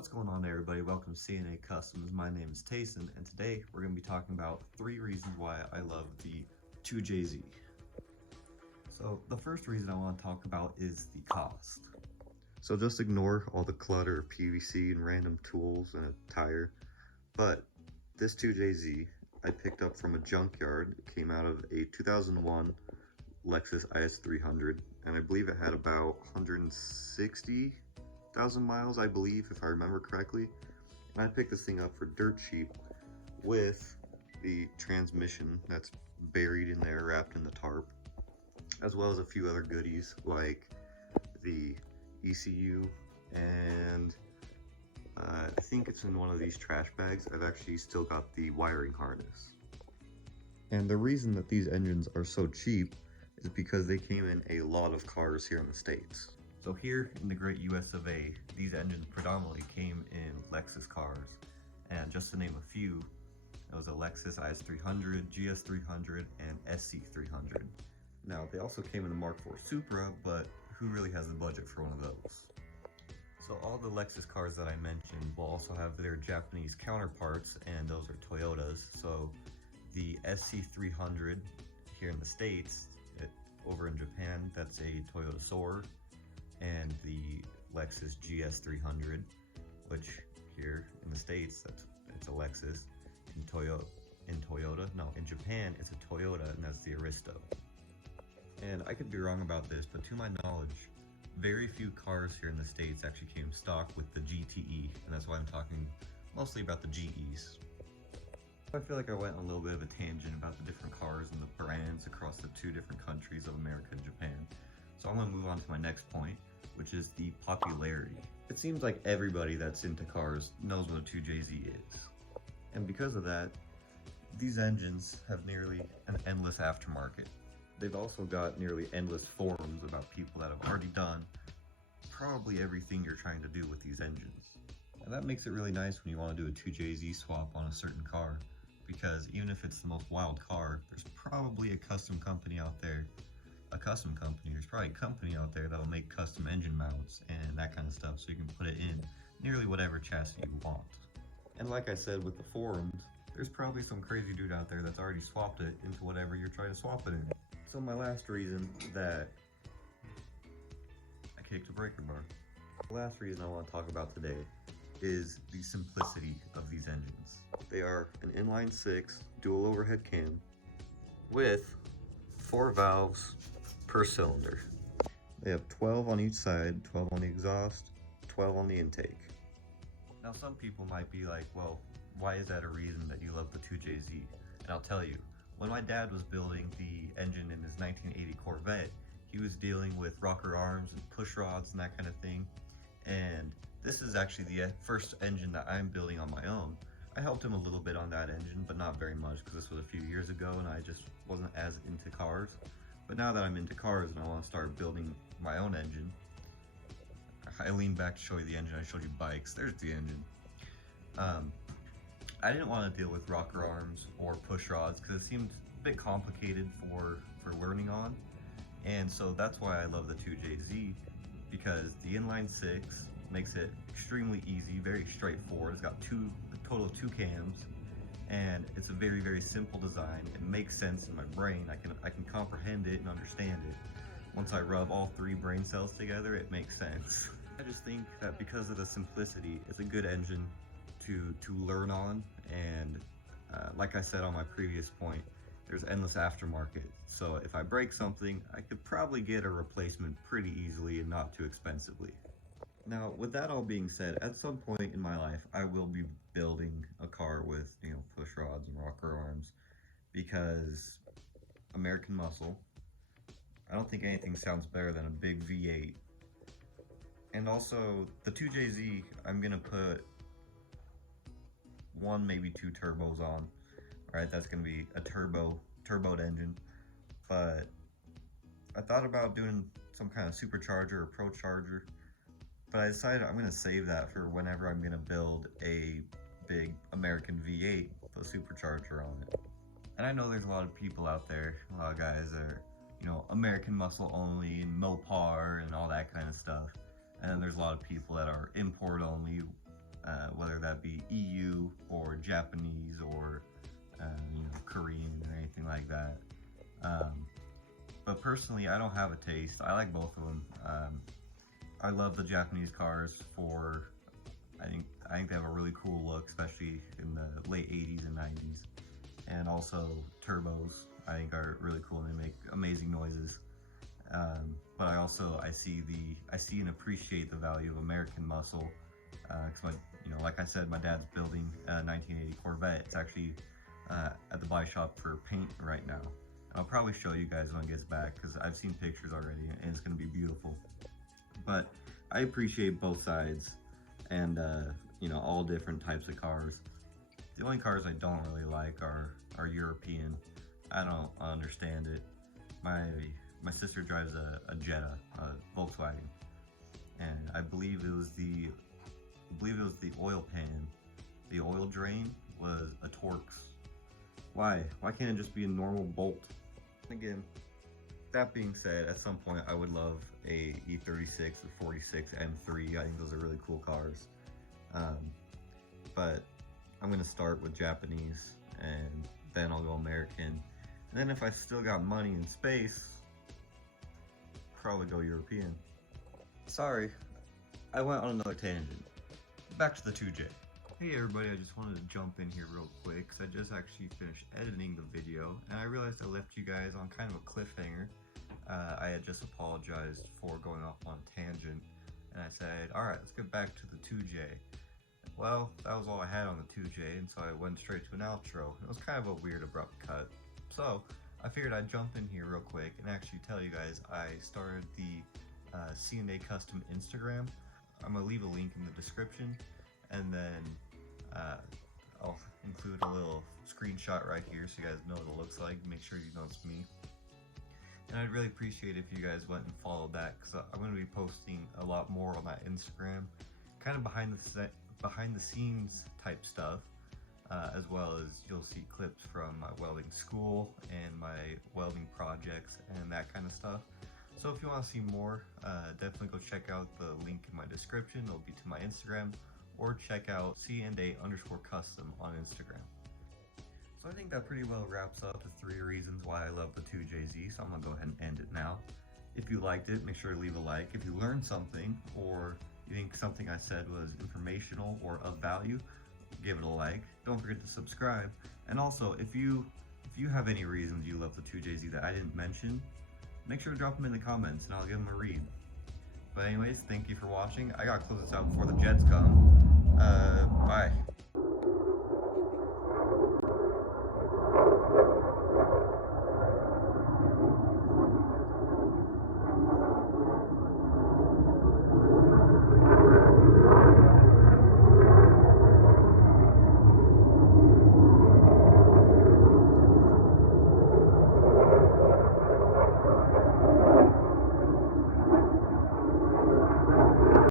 What's going on, everybody? Welcome to CNA Customs. My name is Tayson, and today we're going to be talking about 3 reasons why I love the 2JZ. So the first reason I want to talk about is the cost. So just ignore all the clutter of PVC and random tools and a tire. But this 2JZ I picked up from a junkyard. It came out of a 2001 Lexus IS300, and I believe it had about 160,000 miles, I believe, if I remember correctly. And I picked this thing up for dirt cheap with the transmission that's buried in there, wrapped in the tarp, as well as a few other goodies like the ECU, and I think it's in one of these trash bags. I've actually still got the wiring harness. And the reason that these engines are so cheap is because they came in a lot of cars here in the States. So here in the great US of A, these engines predominantly came in Lexus cars. And just to name a few, it was a Lexus IS300, GS300, and SC300. Now, they also came in the Mark IV Supra, but who really has the budget for one of those? So all the Lexus cars that I mentioned will also have their Japanese counterparts, and those are Toyotas. So the SC300 here in the States, over in Japan, that's a Toyota Soarer, and the Lexus GS300, which here in the States, it's a Lexus. In Japan, it's a Toyota, and that's the Aristo. And I could be wrong about this, but to my knowledge, very few cars here in the States actually came stock with the GTE, and that's why I'm talking mostly about the GEs. I feel like I went on a little bit of a tangent about the different cars and the brands across the 2 different countries of America and Japan. So I'm going to move on to my next point, which is the popularity. It seems like everybody that's into cars knows what a 2JZ is. And because of that, these engines have nearly an endless aftermarket. They've also got nearly endless forums about people that have already done probably everything you're trying to do with these engines. And that makes it really nice when you want to do a 2JZ swap on a certain car, because even if it's the most wild car, there's probably a custom company out there. There's probably a company out there that'll make custom engine mounts and that kind of stuff, so you can put it in nearly whatever chassis you want. And like I said with the forums, there's probably some crazy dude out there that's already swapped it into whatever you're trying to swap it in. So my last reason that I kicked a breaker bar. The last reason I want to talk about today is the simplicity of these engines. They are an inline 6 dual overhead cam with 4 valves per cylinder. They have 12 on each side, 12 on the exhaust, 12 on the intake. Now some people might be like, well, why is that a reason that you love the 2JZ? And I'll tell you, when my dad was building the engine in his 1980 Corvette, he was dealing with rocker arms and push rods and that kind of thing. And this is actually the first engine that I'm building on my own. I helped him a little bit on that engine, but not very much, because this was a few years ago and I just wasn't as into cars. But now that I'm into cars and I want to start building my own engine, I leaned back to show you the engine. I showed you bikes. There's the engine. I didn't want to deal with rocker arms or push rods because it seemed a bit complicated for learning on. And so that's why I love the 2JZ, because the inline 6 makes it extremely easy, very straightforward. It's got a total of 2 cams, and it's a very, very simple design. It makes sense in my brain. I can comprehend it and understand it. Once I rub all 3 brain cells together, it makes sense. I just think that because of the simplicity, it's a good engine to learn on, and like I said on my previous point, there's endless aftermarket. So if I break something, I could probably get a replacement pretty easily and not too expensively. Now, with that all being said, at some point in my life, I will be building a car with, push rods and rocker arms, because American muscle. I don't think anything sounds better than a big V8. And also, the 2JZ, I'm gonna put 1, maybe 2 turbos on. Right, that's gonna be a turboed engine. But I thought about doing some kind of supercharger or procharger, but I decided I'm gonna save that for whenever I'm gonna build a big American V8 with a supercharger on it. And I know there's a lot of people out there, a lot of guys that are, American muscle only, Mopar and all that kind of stuff. And then there's a lot of people that are import only, whether that be EU or Japanese or Korean or anything like that. But personally, I don't have a taste. I like both of them. I love the Japanese cars for, I think they have a really cool look, especially in the late 80s and 90s. And also turbos, I think are really cool and they make amazing noises. But I see and appreciate the value of American muscle. Because like I said, my dad's building a 1980 Corvette. It's actually at the buy shop for paint right now. I'll probably show you guys when it gets back because I've seen pictures already and it's going to be beautiful. But I appreciate both sides and all different types of cars. The only cars I don't really like are European. I don't understand it. My sister drives a Jetta, a Volkswagen, and I believe it was the oil pan. The oil drain was a Torx. Why can't it just be a normal bolt? Again, that being said, at some point I would love a E36 or 46 M3. I think those are really cool cars. But I'm gonna start with Japanese and then I'll go American. And then if I still got money and space, probably go European. Sorry, I went on another tangent. Back to the 2J. Hey everybody, I just wanted to jump in here real quick because I just actually finished editing the video and I realized I left you guys on kind of a cliffhanger. I had just apologized for going off on a tangent and I said, alright, let's get back to the 2J. Well, that was all I had on the 2J, and so I went straight to an outro. It was kind of a weird abrupt cut. So I figured I'd jump in here real quick and actually tell you guys I started the C&A Custom Instagram. I'm gonna leave a link in the description, and then I'll include a little screenshot right here so you guys know what it looks like. Make sure you know it's me. And I'd really appreciate if you guys went and followed that because I'm going to be posting a lot more on that Instagram, kind of behind the scenes type stuff, as well as you'll see clips from my welding school and my welding projects and that kind of stuff. So if you want to see more, definitely go check out the link in my description. It'll be to my Instagram, or check out C&A_custom on Instagram. So I think that pretty well wraps up the 3 reasons why I love the 2JZ, so I'm gonna go ahead and end it now. If you liked it, make sure to leave a like. If you learned something, or you think something I said was informational or of value, give it a like. Don't forget to subscribe. And also, if you have any reasons you love the 2JZ that I didn't mention, make sure to drop them in the comments and I'll give them a read. But anyways, thank you for watching. I gotta close this out before the Jets come. Bye.